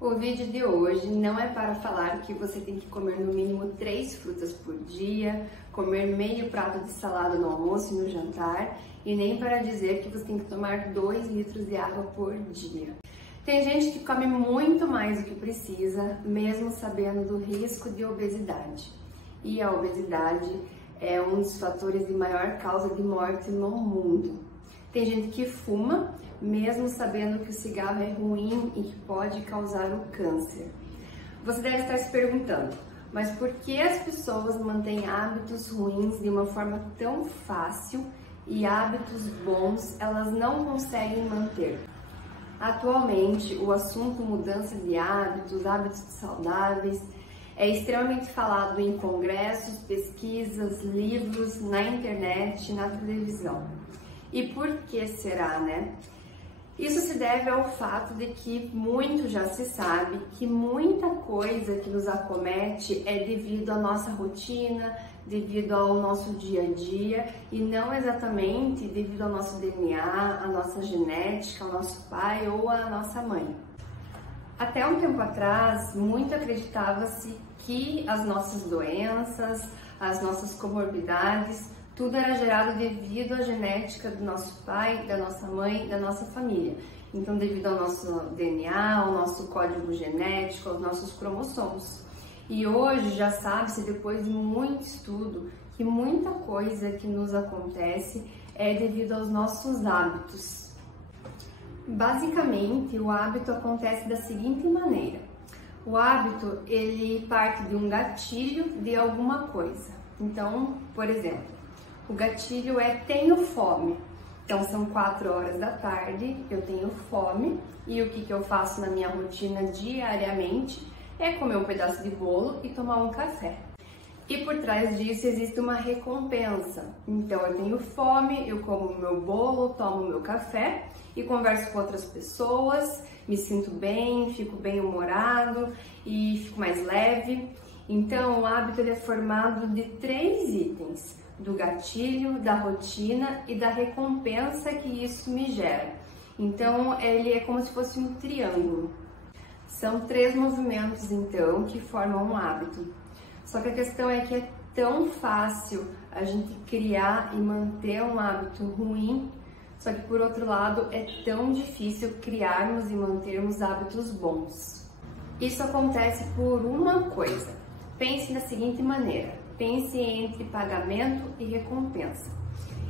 O vídeo de hoje não é para falar que você tem que comer no mínimo 3 frutas por dia, comer meio prato de salada no almoço e no jantar, e nem para dizer que você tem que tomar 2 litros de água por dia. Tem gente que come muito mais do que precisa, mesmo sabendo do risco de obesidade. E a obesidade é um dos fatores de maior causa de morte no mundo. Tem gente que fuma, mesmo sabendo que o cigarro é ruim e que pode causar o câncer. Você deve estar se perguntando, mas por que as pessoas mantêm hábitos ruins de uma forma tão fácil e hábitos bons elas não conseguem manter? Atualmente, o assunto mudança de hábitos saudáveis, é extremamente falado em congressos, pesquisas, livros, na internet, na televisão. E por que será, né? Isso se deve ao fato de que muito já se sabe que muita coisa que nos acomete é devido à nossa rotina, devido ao nosso dia a dia e não exatamente devido ao nosso DNA, à nossa genética, ao nosso pai ou à nossa mãe. Até um tempo atrás, muito acreditava-se que as nossas doenças, as nossas comorbidades, tudo era gerado devido à genética do nosso pai, da nossa mãe, da nossa família. Então, devido ao nosso DNA, ao nosso código genético, aos nossos cromossomos. E hoje já sabe-se, depois de muito estudo, que muita coisa que nos acontece é devido aos nossos hábitos. Basicamente, o hábito acontece da seguinte maneira. O hábito, ele parte de um gatilho de alguma coisa. Então, por exemplo, o gatilho é tenho fome. Então são 4 horas da tarde, eu tenho fome e o que eu faço na minha rotina diariamente é comer um pedaço de bolo e tomar um café. E por trás disso existe uma recompensa. Então eu tenho fome, eu como meu bolo, tomo meu café e converso com outras pessoas, me sinto bem, fico bem humorado e fico mais leve. Então o hábito ele é formado de 3 itens. Do gatilho, da rotina e da recompensa que isso me gera. Então, ele é como se fosse um triângulo. São 3 movimentos, então, que formam um hábito. Só que a questão é que é tão fácil a gente criar e manter um hábito ruim, só que, por outro lado, é tão difícil criarmos e mantermos hábitos bons. Isso acontece por uma coisa. Pense da seguinte maneira. Pense entre pagamento e recompensa.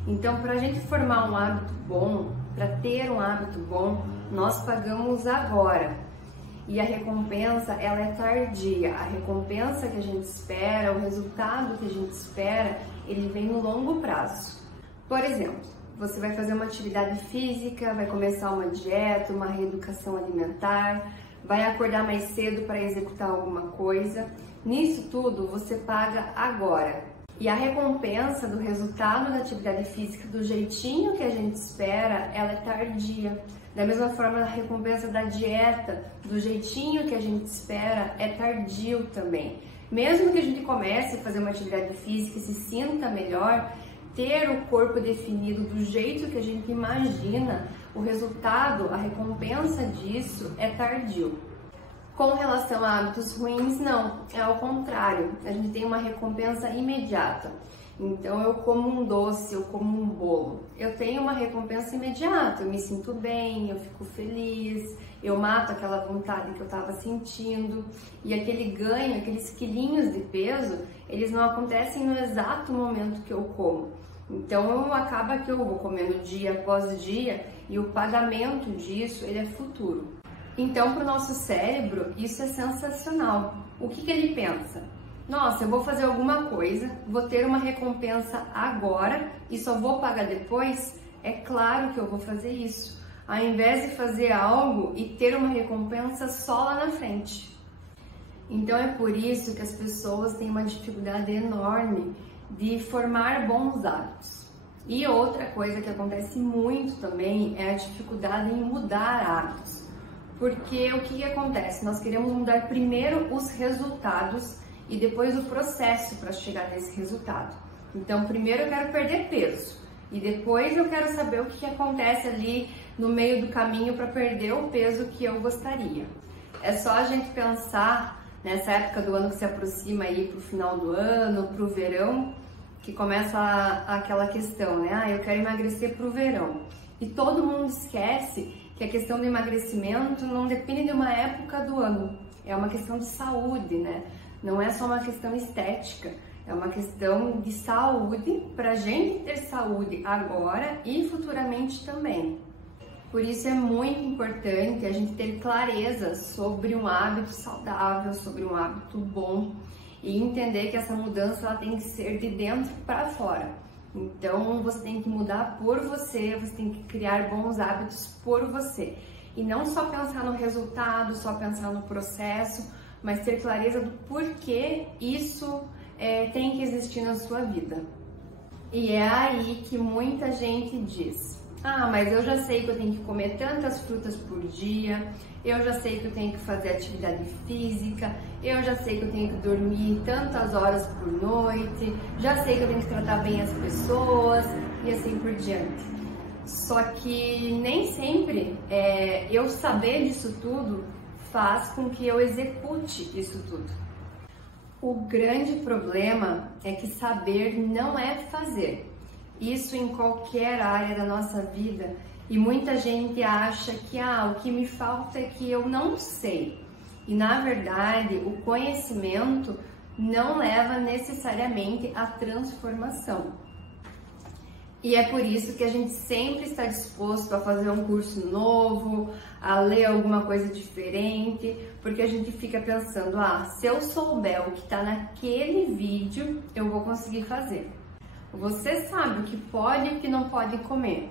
Então, para a gente formar um hábito bom, para ter um hábito bom, nós pagamos agora. E a recompensa, ela é tardia. A recompensa que a gente espera, o resultado que a gente espera, ele vem no longo prazo. Por exemplo, você vai fazer uma atividade física, vai começar uma dieta, uma reeducação alimentar, vai acordar mais cedo para executar alguma coisa. Nisso tudo, você paga agora. E a recompensa do resultado da atividade física, do jeitinho que a gente espera, ela é tardia. Da mesma forma, a recompensa da dieta, do jeitinho que a gente espera, é tardio também. Mesmo que a gente comece a fazer uma atividade física e se sinta melhor, ter o corpo definido do jeito que a gente imagina, o resultado, a recompensa disso é tardio. Com relação a hábitos ruins, não, é ao contrário, a gente tem uma recompensa imediata. Então eu como um doce, eu como um bolo, eu tenho uma recompensa imediata, eu me sinto bem, eu fico feliz, eu mato aquela vontade que eu estava sentindo e aquele ganho, aqueles quilinhos de peso, eles não acontecem no exato momento que eu como. Então acaba que eu vou comendo dia após dia e o pagamento disso ele é futuro. Então, para o nosso cérebro, isso é sensacional. O que ele pensa? Nossa, eu vou fazer alguma coisa, vou ter uma recompensa agora e só vou pagar depois? É claro que eu vou fazer isso, ao invés de fazer algo e ter uma recompensa só lá na frente. Então, é por isso que as pessoas têm uma dificuldade enorme de formar bons hábitos. E outra coisa que acontece muito também é a dificuldade em mudar hábitos. Porque o que acontece? Nós queremos mudar primeiro os resultados e depois o processo para chegar nesse resultado. Então, primeiro eu quero perder peso e depois eu quero saber o que acontece ali no meio do caminho para perder o peso que eu gostaria. É só a gente pensar nessa época do ano que se aproxima aí pro final do ano, pro verão, que começa aquela questão, né? Ah, eu quero emagrecer pro verão. E todo mundo esquece que a questão do emagrecimento não depende de uma época do ano. É uma questão de saúde, né? Não é só uma questão estética. É uma questão de saúde, para a gente ter saúde agora e futuramente também. Por isso é muito importante a gente ter clareza sobre um hábito saudável, sobre um hábito bom e entender que essa mudança ela tem que ser de dentro para fora. Então você tem que mudar por você, você tem que criar bons hábitos por você. E não só pensar no resultado, só pensar no processo, mas ter clareza do porquê isso tem que existir na sua vida. E é aí que muita gente diz: ah, mas eu já sei que eu tenho que comer tantas frutas por dia, eu já sei que eu tenho que fazer atividade física, eu já sei que eu tenho que dormir tantas horas por noite, já sei que eu tenho que tratar bem as pessoas e assim por diante. Só que nem sempre eu saber disso tudo faz com que eu execute isso tudo. O grande problema é que saber não é fazer. Isso em qualquer área da nossa vida. E muita gente acha que o que me falta é que eu não sei. E na verdade, o conhecimento não leva necessariamente à transformação. E é por isso que a gente sempre está disposto a fazer um curso novo, a ler alguma coisa diferente, porque a gente fica pensando, se eu souber o que está naquele vídeo, eu vou conseguir fazer. Você sabe o que pode e o que não pode comer.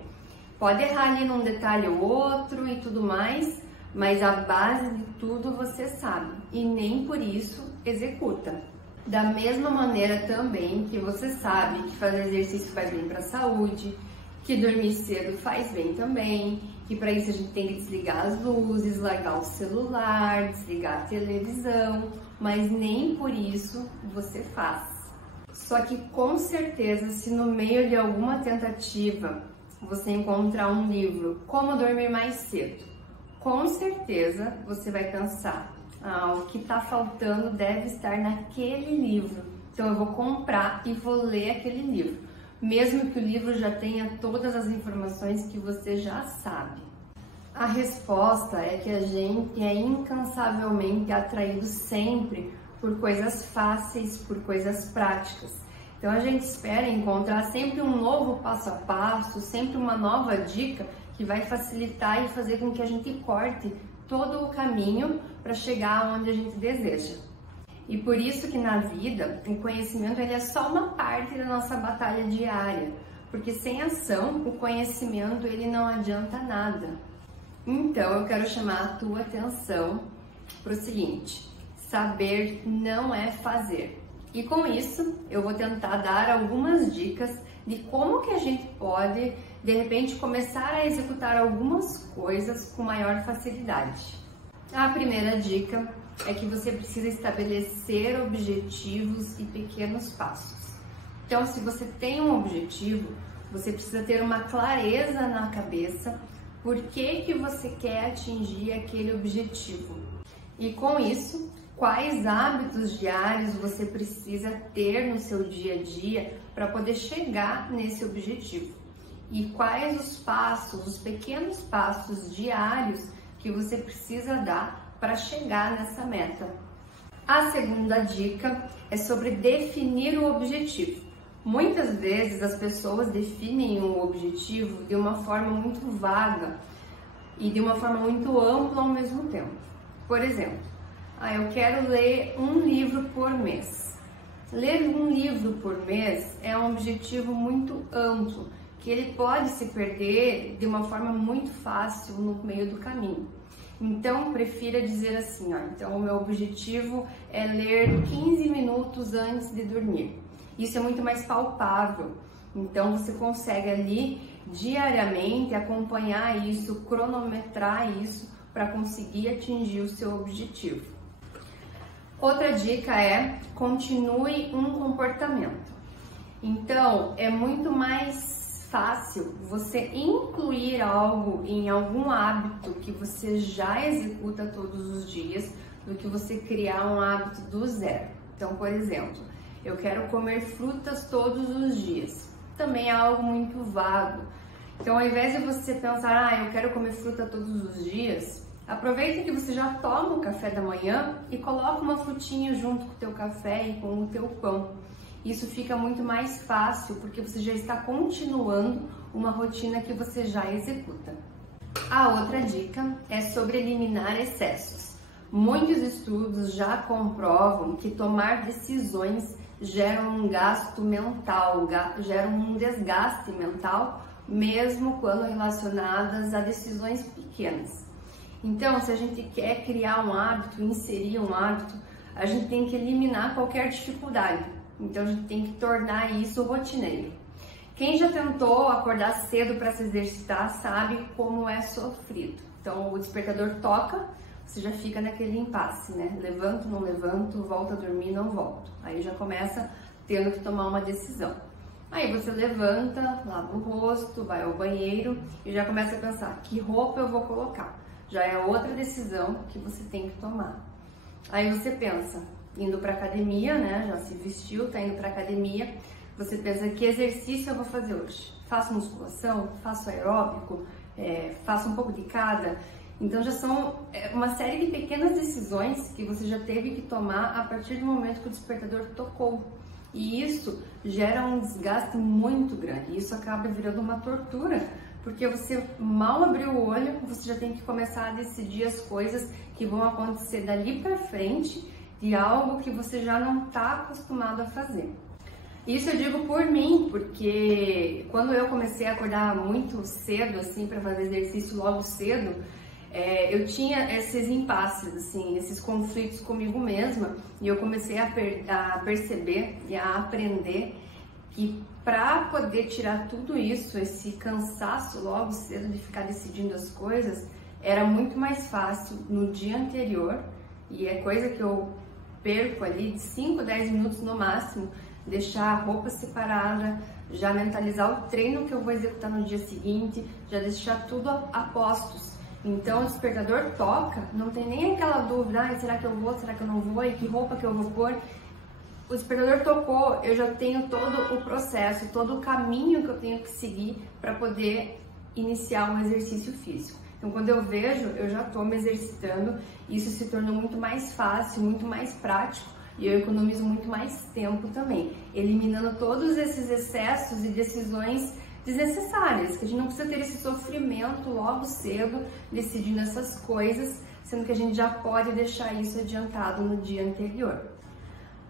Pode errar ali num detalhe ou outro e tudo mais, mas a base de tudo você sabe e nem por isso executa. Da mesma maneira também que você sabe que fazer exercício faz bem para a saúde, que dormir cedo faz bem também, que para isso a gente tem que desligar as luzes, largar o celular, desligar a televisão, mas nem por isso você faz. Só que com certeza, se no meio de alguma tentativa você encontrar um livro, Como Dormir Mais Cedo, com certeza você vai pensar: o que está faltando deve estar naquele livro, então eu vou comprar e vou ler aquele livro, mesmo que o livro já tenha todas as informações que você já sabe. A resposta é que a gente é incansavelmente atraído sempre por coisas fáceis, por coisas práticas. Então a gente espera encontrar sempre um novo passo a passo, sempre uma nova dica que vai facilitar e fazer com que a gente corte todo o caminho para chegar onde a gente deseja. E por isso que na vida, o conhecimento ele é só uma parte da nossa batalha diária, porque sem ação, o conhecimento ele não adianta nada. Então eu quero chamar a tua atenção para o seguinte: saber não é fazer. E com isso, eu vou tentar dar algumas dicas de como que a gente pode, de repente, começar a executar algumas coisas com maior facilidade. A primeira dica é que você precisa estabelecer objetivos e pequenos passos. Então, se você tem um objetivo, você precisa ter uma clareza na cabeça por que você quer atingir aquele objetivo. E com isso, quais hábitos diários você precisa ter no seu dia a dia para poder chegar nesse objetivo. E quais os passos, os pequenos passos diários que você precisa dar para chegar nessa meta. A segunda dica é sobre definir o objetivo. Muitas vezes as pessoas definem um objetivo de uma forma muito vaga e de uma forma muito ampla ao mesmo tempo. Por exemplo, eu quero ler um livro por mês. Ler um livro por mês é um objetivo muito amplo, que ele pode se perder de uma forma muito fácil no meio do caminho. Então, prefira dizer assim, então o meu objetivo é ler 15 minutos antes de dormir. Isso é muito mais palpável. Então, você consegue ali, diariamente, acompanhar isso, cronometrar isso, para conseguir atingir o seu objetivo. Outra dica é: continue um comportamento. Então, é muito mais fácil você incluir algo em algum hábito que você já executa todos os dias do que você criar um hábito do zero. Então, por exemplo, eu quero comer frutas todos os dias. Também é algo muito vago. Então, ao invés de você pensar, eu quero comer fruta todos os dias, aproveita que você já toma o café da manhã e coloca uma frutinha junto com o teu café e com o teu pão. Isso fica muito mais fácil porque você já está continuando uma rotina que você já executa. A outra dica é sobre eliminar excessos. Muitos estudos já comprovam que tomar decisões gera um gasto mental, gera um desgaste mental, mesmo quando relacionadas a decisões pequenas. Então, se a gente quer criar um hábito, inserir um hábito, a gente tem que eliminar qualquer dificuldade. Então, a gente tem que tornar isso rotineiro. Quem já tentou acordar cedo para se exercitar sabe como é sofrido. Então, o despertador toca, você já fica naquele impasse, né? Levanto, não levanto, volto a dormir, não volto. Aí já começa tendo que tomar uma decisão. Aí você levanta, lava o rosto, vai ao banheiro e já começa a pensar, que roupa eu vou colocar? Já é outra decisão que você tem que tomar. Aí você pensa, indo para academia, né? Já se vestiu, tá indo para academia. Você pensa, que exercício eu vou fazer hoje? Faço musculação? Faço aeróbico? Faço um pouco de cada? Então já são uma série de pequenas decisões que você já teve que tomar a partir do momento que o despertador tocou. E isso gera um desgaste muito grande. Isso acaba virando uma tortura, porque você mal abriu o olho, você já tem que começar a decidir as coisas que vão acontecer dali para frente de algo que você já não está acostumado a fazer. Isso eu digo por mim, porque quando eu comecei a acordar muito cedo, assim, para fazer exercício logo cedo, eu tinha esses impasses, assim, esses conflitos comigo mesma, e eu comecei a perceber e a aprender que para poder tirar tudo isso, esse cansaço logo cedo de ficar decidindo as coisas, era muito mais fácil no dia anterior, e é coisa que eu perco ali de 5 a 10 minutos no máximo, deixar a roupa separada, já mentalizar o treino que eu vou executar no dia seguinte, já deixar tudo a postos. Então o despertador toca, não tem nem aquela dúvida, será que eu vou, será que eu não vou, e que roupa que eu vou pôr. O despertador tocou, eu já tenho todo o processo, todo o caminho que eu tenho que seguir para poder iniciar um exercício físico. Então quando eu vejo, eu já estou me exercitando, isso se tornou muito mais fácil, muito mais prático, e eu economizo muito mais tempo também, eliminando todos esses excessos e decisões desnecessárias, que a gente não precisa ter esse sofrimento logo cedo decidindo essas coisas, sendo que a gente já pode deixar isso adiantado no dia anterior.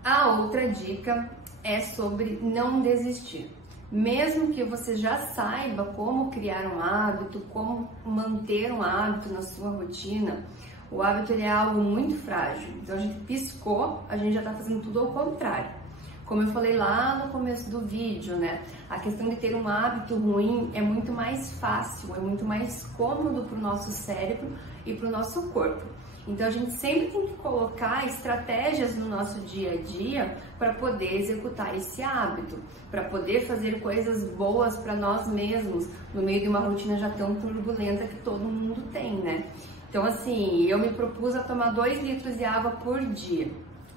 A outra dica é sobre não desistir. Mesmo que você já saiba como criar um hábito, como manter um hábito na sua rotina, o hábito ele é algo muito frágil. Então a gente piscou, a gente já está fazendo tudo ao contrário. Como eu falei lá no começo do vídeo, né? A questão de ter um hábito ruim é muito mais fácil, é muito mais cômodo para o nosso cérebro e para o nosso corpo. Então a gente sempre tem que colocar estratégias no nosso dia a dia para poder executar esse hábito, para poder fazer coisas boas para nós mesmos, no meio de uma rotina já tão turbulenta que todo mundo tem, né? Então assim, eu me propus a tomar 2 litros de água por dia,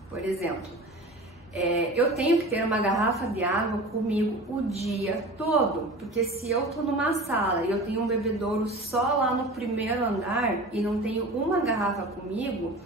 por exemplo. Eu tenho que ter uma garrafa de água comigo o dia todo, porque se eu tô numa sala e eu tenho um bebedouro só lá no primeiro andar e não tenho uma garrafa comigo,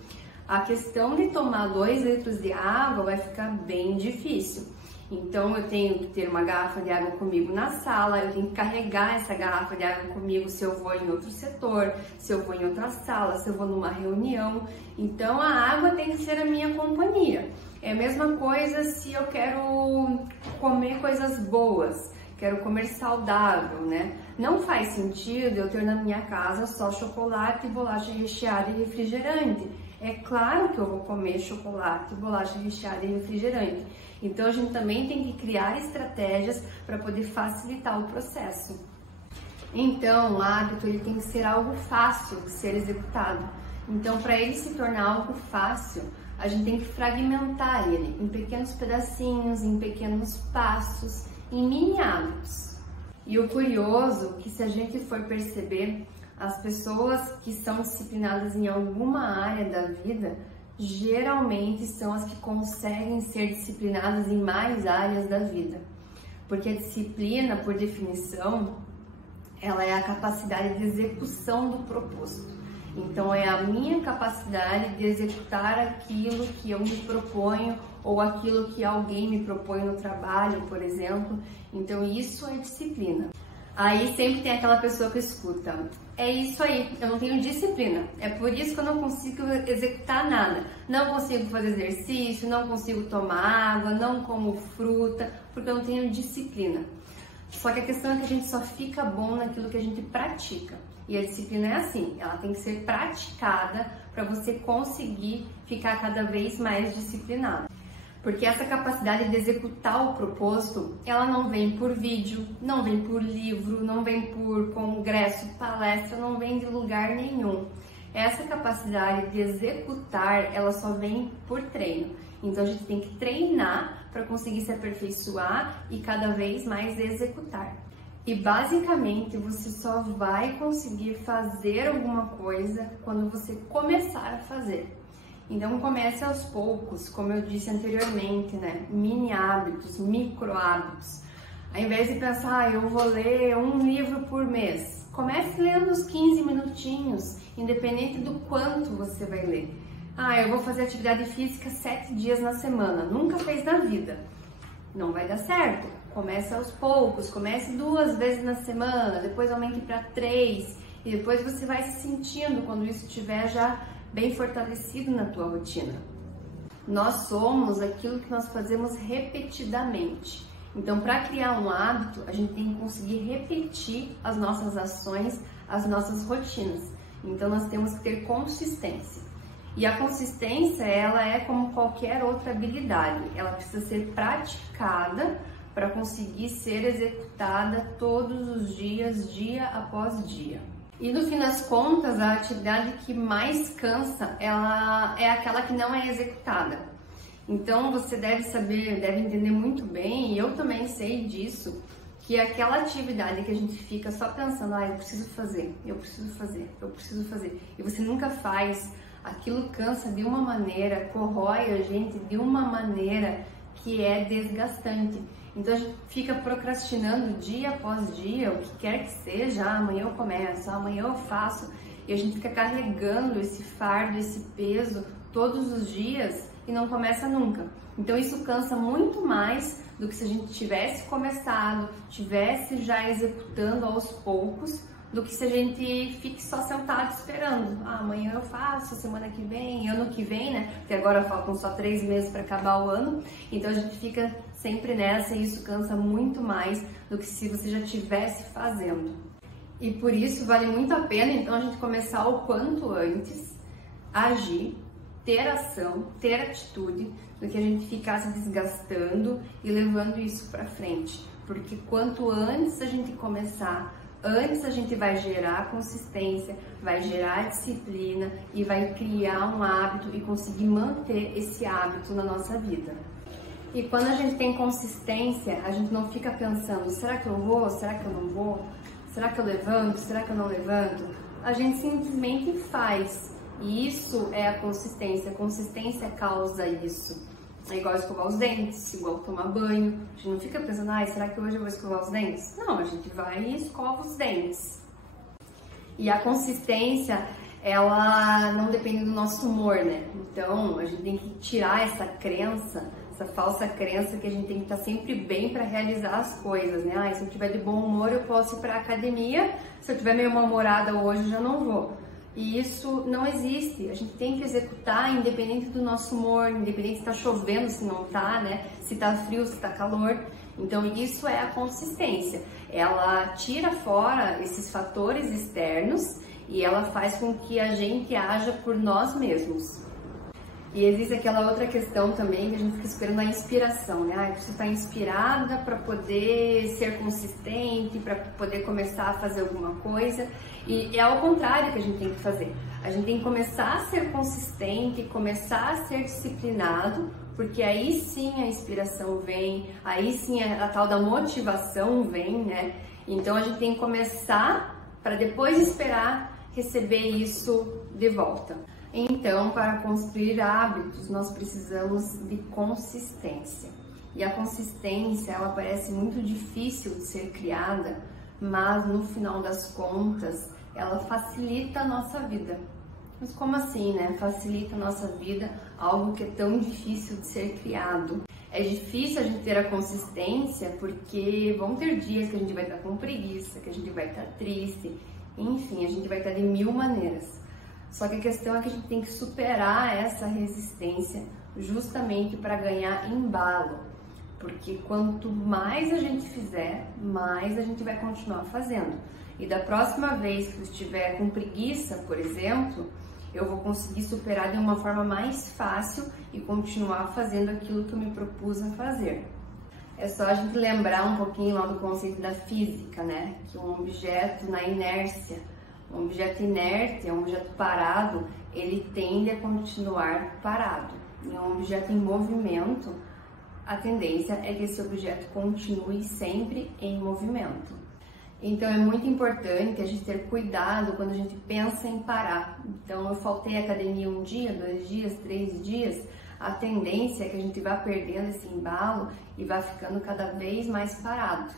a questão de tomar 2 litros de água vai ficar bem difícil. Então eu tenho que ter uma garrafa de água comigo na sala, eu tenho que carregar essa garrafa de água comigo se eu vou em outro setor, se eu vou em outra sala, se eu vou numa reunião. Então a água tem que ser a minha companhia. É a mesma coisa se eu quero comer coisas boas, quero comer saudável, né? Não faz sentido eu ter na minha casa só chocolate, bolacha recheada e refrigerante. É claro que eu vou comer chocolate, bolacha recheada e refrigerante. Então a gente também tem que criar estratégias para poder facilitar o processo. Então o hábito ele tem que ser algo fácil de ser executado. Então para ele se tornar algo fácil, a gente tem que fragmentar ele em pequenos pedacinhos, em pequenos passos, em mini hábitos. E o curioso é que se a gente for perceber, as pessoas que são disciplinadas em alguma área da vida, geralmente são as que conseguem ser disciplinadas em mais áreas da vida. Porque a disciplina, por definição, ela é a capacidade de execução do proposto. Então, é a minha capacidade de executar aquilo que eu me proponho ou aquilo que alguém me propõe no trabalho, por exemplo. Então, isso é disciplina. Aí sempre tem aquela pessoa que escuta: é isso aí, eu não tenho disciplina, é por isso que eu não consigo executar nada. Não consigo fazer exercício, não consigo tomar água, não como fruta, porque eu não tenho disciplina. Só que a questão é que a gente só fica bom naquilo que a gente pratica. E a disciplina é assim, ela tem que ser praticada para você conseguir ficar cada vez mais disciplinado. Porque essa capacidade de executar o proposto, ela não vem por vídeo, não vem por livro, não vem por congresso, palestra, não vem de lugar nenhum. Essa capacidade de executar, ela só vem por treino. Então a gente tem que treinar para conseguir se aperfeiçoar e cada vez mais executar. E basicamente você só vai conseguir fazer alguma coisa quando você começar a fazer. Então comece aos poucos, como eu disse anteriormente, né? Mini hábitos, micro hábitos. Ao invés de pensar, eu vou ler um livro por mês, comece lendo uns 15 minutinhos, independente do quanto você vai ler. Eu vou fazer atividade física 7 dias na semana, nunca fez na vida. Não vai dar certo. Comece aos poucos, comece 2 vezes na semana, depois aumente para 3 e depois você vai se sentindo quando isso estiver já bem fortalecido na tua rotina. Nós somos aquilo que nós fazemos repetidamente. Então, para criar um hábito, a gente tem que conseguir repetir as nossas ações, as nossas rotinas. Então, nós temos que ter consistência. E a consistência, ela é como qualquer outra habilidade. Ela precisa ser praticada para conseguir ser executada todos os dias, dia após dia. E no fim das contas, a atividade que mais cansa, ela é aquela que não é executada. Então você deve saber, deve entender muito bem, e eu também sei disso, que aquela atividade que a gente fica só pensando, eu preciso fazer, eu preciso fazer, eu preciso fazer, e você nunca faz, aquilo cansa de uma maneira, corrói a gente de uma maneira que é desgastante. Então a gente fica procrastinando dia após dia, o que quer que seja, amanhã eu começo, amanhã eu faço, e a gente fica carregando esse fardo, esse peso todos os dias e não começa nunca. Então isso cansa muito mais do que se a gente tivesse começado, tivesse já executando aos poucos, do que se a gente fique só sentado esperando. Amanhã eu faço, semana que vem, ano que vem, né? Porque agora faltam só 3 meses para acabar o ano. Então a gente fica sempre nessa e isso cansa muito mais do que se você já estivesse fazendo. E por isso vale muito a pena, então, a gente começar o quanto antes, agir, ter ação, ter atitude, do que a gente ficar se desgastando e levando isso para frente. Porque quanto antes a gente começar, antes a gente vai gerar consistência, vai gerar disciplina e vai criar um hábito e conseguir manter esse hábito na nossa vida. E quando a gente tem consistência, a gente não fica pensando, será que eu vou, será que eu não vou, será que eu levanto, será que eu não levanto? A gente simplesmente faz. E isso é a consistência causa isso. É igual escovar os dentes, igual tomar banho. A gente não fica pensando, será que hoje eu vou escovar os dentes? Não, a gente vai e escova os dentes. E a consistência, ela não depende do nosso humor, né? Então, a gente tem que tirar essa crença, essa falsa crença que a gente tem que estar sempre bem para realizar as coisas, né? Se eu tiver de bom humor, eu posso ir para a academia. Se eu tiver meio mal-humorada hoje, eu já não vou. E isso não existe, a gente tem que executar independente do nosso humor, independente se está chovendo, se não está, né? Se está frio, se está calor. Então isso é a consistência, ela tira fora esses fatores externos e ela faz com que a gente haja por nós mesmos. E existe aquela outra questão também que a gente fica esperando a inspiração, né? Eu preciso estar inspirada para poder ser consistente, para poder começar a fazer alguma coisa. E é ao contrário que a gente tem que fazer. A gente tem que começar a ser consistente, começar a ser disciplinado, porque aí sim a inspiração vem, aí sim a tal da motivação vem, né? Então a gente tem que começar para depois esperar receber isso de volta. Então, para construir hábitos, nós precisamos de consistência. E a consistência, ela parece muito difícil de ser criada, mas no final das contas, ela facilita a nossa vida. Mas como assim, né? Facilita a nossa vida, algo que é tão difícil de ser criado. É difícil a gente ter a consistência porque vão ter dias que a gente vai estar com preguiça, que a gente vai estar triste, enfim, a gente vai estar de mil maneiras. Só que a questão é que a gente tem que superar essa resistência justamente para ganhar embalo. Porque quanto mais a gente fizer, mais a gente vai continuar fazendo. E da próxima vez que eu estiver com preguiça, por exemplo, eu vou conseguir superar de uma forma mais fácil e continuar fazendo aquilo que eu me propus a fazer. É só a gente lembrar um pouquinho lá do conceito da física, né? Que um objeto na inércia, um objeto inerte, um objeto parado, ele tende a continuar parado. E um objeto em movimento, a tendência é que esse objeto continue sempre em movimento. Então é muito importante a gente ter cuidado quando a gente pensa em parar. Então eu faltei à academia um dia, 2 dias, 3 dias, a tendência é que a gente vá perdendo esse embalo e vá ficando cada vez mais parado.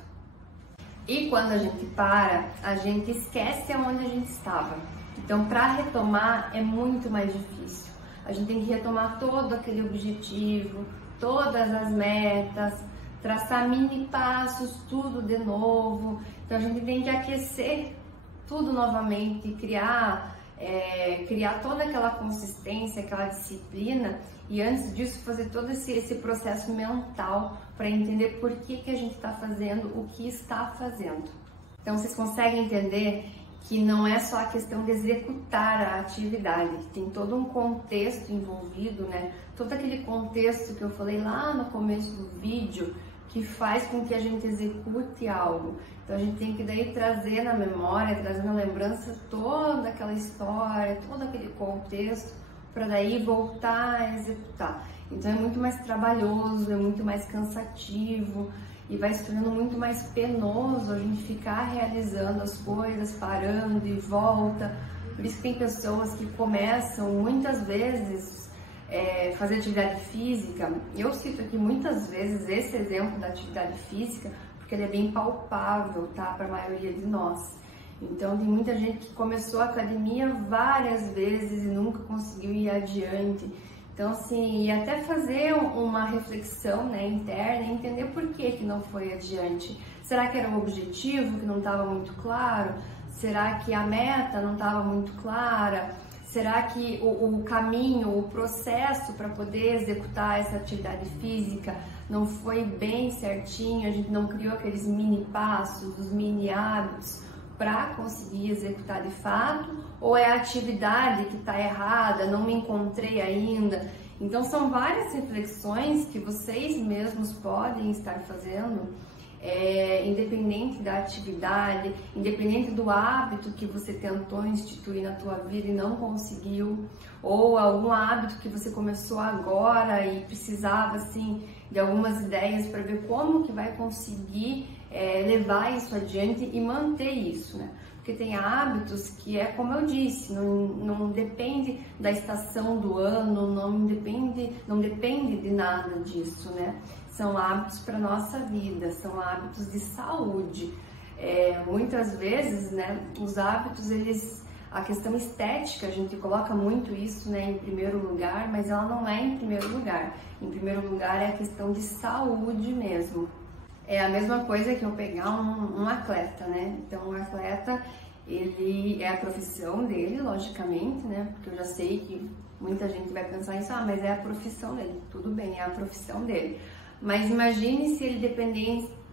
E quando a gente para, a gente esquece aonde a gente estava. Então para retomar é muito mais difícil. A gente tem que retomar todo aquele objetivo, todas as metas, traçar mini passos, tudo de novo. Então a gente tem que aquecer tudo novamente, criar toda aquela consistência, aquela disciplina e antes disso fazer todo esse processo mental para entender por que a gente está fazendo o que está fazendo. Então vocês conseguem entender que não é só a questão de executar a atividade, tem todo um contexto envolvido, né? Todo aquele contexto que eu falei lá no começo do vídeo que faz com que a gente execute algo. Então a gente tem que daí trazer na memória, trazer na lembrança toda aquela história, todo aquele contexto para daí voltar a executar. Então é muito mais trabalhoso, é muito mais cansativo e vai se tornando muito mais penoso a gente ficar realizando as coisas, parando e volta. Por isso que tem pessoas que começam muitas vezes fazer atividade física. Eu cito aqui muitas vezes esse exemplo da atividade física porque ele é bem palpável, tá, para a maioria de nós. Então tem muita gente que começou a academia várias vezes e nunca conseguiu ir adiante. Então assim, e até fazer uma reflexão, né, interna e entender por que não foi adiante. Será que era um objetivo que não estava muito claro? Será que a meta não estava muito clara? Será que o caminho, o processo para poder executar essa atividade física não foi bem certinho? A gente não criou aqueles mini passos, os mini hábitos para conseguir executar de fato? Ou é a atividade que está errada, não me encontrei ainda? Então são várias reflexões que vocês mesmos podem estar fazendo, independente da atividade, independente do hábito que você tentou instituir na tua vida e não conseguiu, ou algum hábito que você começou agora e precisava assim de algumas ideias para ver como que vai conseguir levar isso adiante e manter isso, né? Porque tem hábitos que é como eu disse, não depende da estação do ano, não depende de nada disso, né? São hábitos para nossa vida, são hábitos de saúde. Muitas vezes, né, os hábitos, a questão estética, a gente coloca muito isso, né, em primeiro lugar, mas ela não é em primeiro lugar. Em primeiro lugar é a questão de saúde mesmo. É a mesma coisa que eu pegar um atleta, né? Então, o atleta, ele é a profissão dele, logicamente, né? Porque eu já sei que muita gente vai pensar isso, mas é a profissão dele. Tudo bem, é a profissão dele. Mas imagine se ele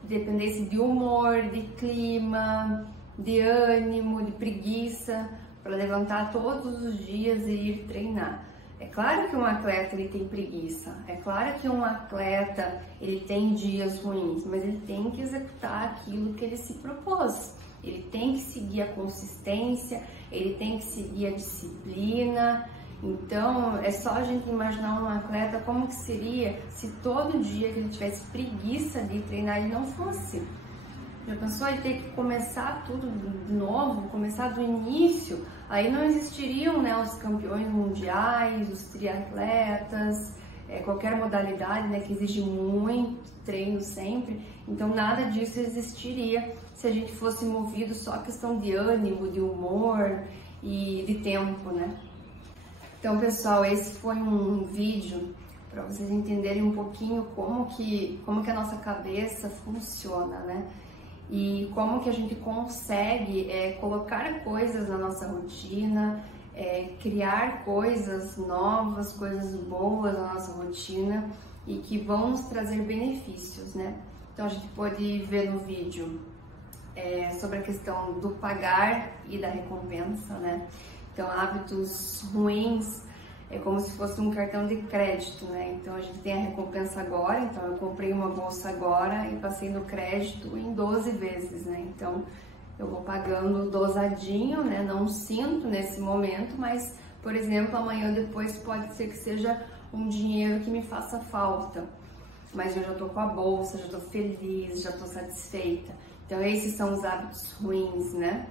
dependesse de humor, de clima, de ânimo, de preguiça, para levantar todos os dias e ir treinar. É claro que um atleta ele tem preguiça, é claro que um atleta ele tem dias ruins, mas ele tem que executar aquilo que ele se propôs. Ele tem que seguir a consistência, ele tem que seguir a disciplina. Então é só a gente imaginar um atleta como que seria se todo dia que ele tivesse preguiça de treinar ele não fosse. Já pensou em ter que começar tudo de novo, começar do início? Aí não existiriam, né, os campeões mundiais, os triatletas, qualquer modalidade, né, que exige muito treino sempre. Então nada disso existiria se a gente fosse movido só a questão de ânimo, de humor e de tempo, né? Então, pessoal, esse foi um vídeo para vocês entenderem um pouquinho como que a nossa cabeça funciona, né? E como que a gente consegue colocar coisas na nossa rotina, criar coisas novas, coisas boas na nossa rotina e que vão nos trazer benefícios, né? Então a gente pode ver no vídeo sobre a questão do pagar e da recompensa, né? Então hábitos ruins é como se fosse um cartão de crédito, né? Então a gente tem a recompensa agora, então eu comprei uma bolsa agora e passei no crédito em 12 vezes, né? Então eu vou pagando dosadinho, né? Não sinto nesse momento, mas, por exemplo, amanhã ou depois pode ser que seja um dinheiro que me faça falta. Mas eu já tô com a bolsa, já tô feliz, já tô satisfeita. Então esses são os hábitos ruins, né?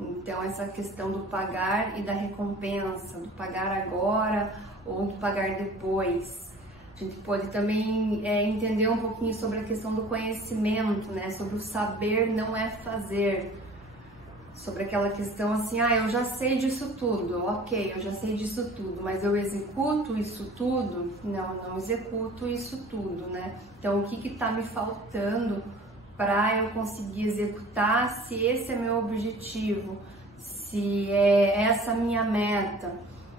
Então essa questão do pagar e da recompensa, do pagar agora ou do pagar depois. A gente pode também entender um pouquinho sobre a questão do conhecimento, né? Sobre o saber não é fazer. Sobre aquela questão assim, eu já sei disso tudo, ok, eu já sei disso tudo, mas eu executo isso tudo? Não executo isso tudo, né? Então o que tá me faltando para eu conseguir executar, se esse é meu objetivo, se é essa a minha meta?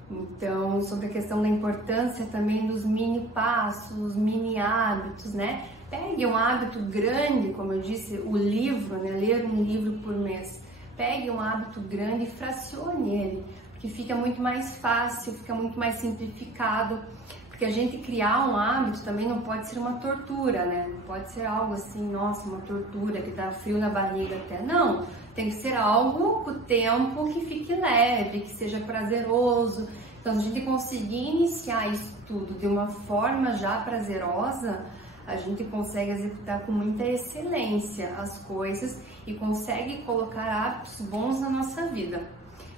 Então, sobre a questão da importância também dos mini passos, mini hábitos, né? Pegue um hábito grande, como eu disse, o livro, né? Ler um livro por mês. Pegue um hábito grande e fracione ele, porque fica muito mais fácil, fica muito mais simplificado. Porque a gente criar um hábito também não pode ser uma tortura, né? Não pode ser algo assim, nossa, uma tortura que dá frio na barriga até. Não, tem que ser algo com o tempo que fique leve, que seja prazeroso. Então, se a gente conseguir iniciar isso tudo de uma forma já prazerosa, a gente consegue executar com muita excelência as coisas e consegue colocar hábitos bons na nossa vida.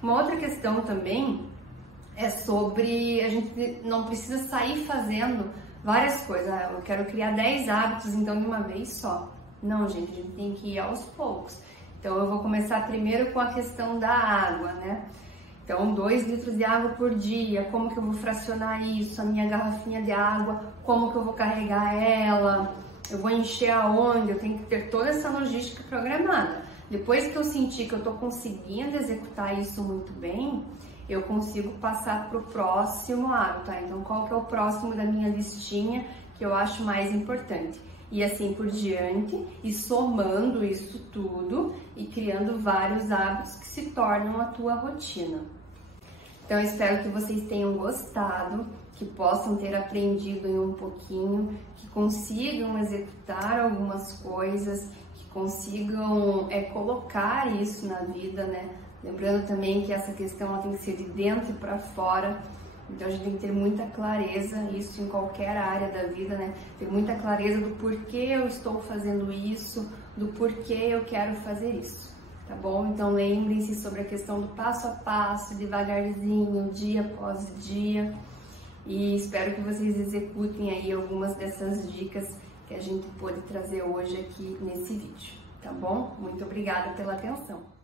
Uma outra questão também é sobre a gente não precisa sair fazendo várias coisas. Eu quero criar 10 hábitos então de uma vez só. Não, gente, a gente tem que ir aos poucos. Então eu vou começar primeiro com a questão da água, né? Então 2 litros de água por dia, como que eu vou fracionar isso? A minha garrafinha de água, como que eu vou carregar ela? Eu vou encher aonde? Eu tenho que ter toda essa logística programada. Depois que eu sentir que eu tô conseguindo executar isso muito bem, eu consigo passar para o próximo hábito, tá? Então, qual que é o próximo da minha listinha que eu acho mais importante? E assim por diante, e somando isso tudo e criando vários hábitos que se tornam a tua rotina. Então, espero que vocês tenham gostado, que possam ter aprendido em um pouquinho, que consigam executar algumas coisas, que consigam colocar isso na vida, né? Lembrando também que essa questão ela tem que ser de dentro para fora, então a gente tem que ter muita clareza, isso em qualquer área da vida, né? Ter muita clareza do porquê eu estou fazendo isso, do porquê eu quero fazer isso, tá bom? Então lembrem-se sobre a questão do passo a passo, devagarzinho, dia após dia, e espero que vocês executem aí algumas dessas dicas que a gente pôde trazer hoje aqui nesse vídeo, tá bom? Muito obrigada pela atenção!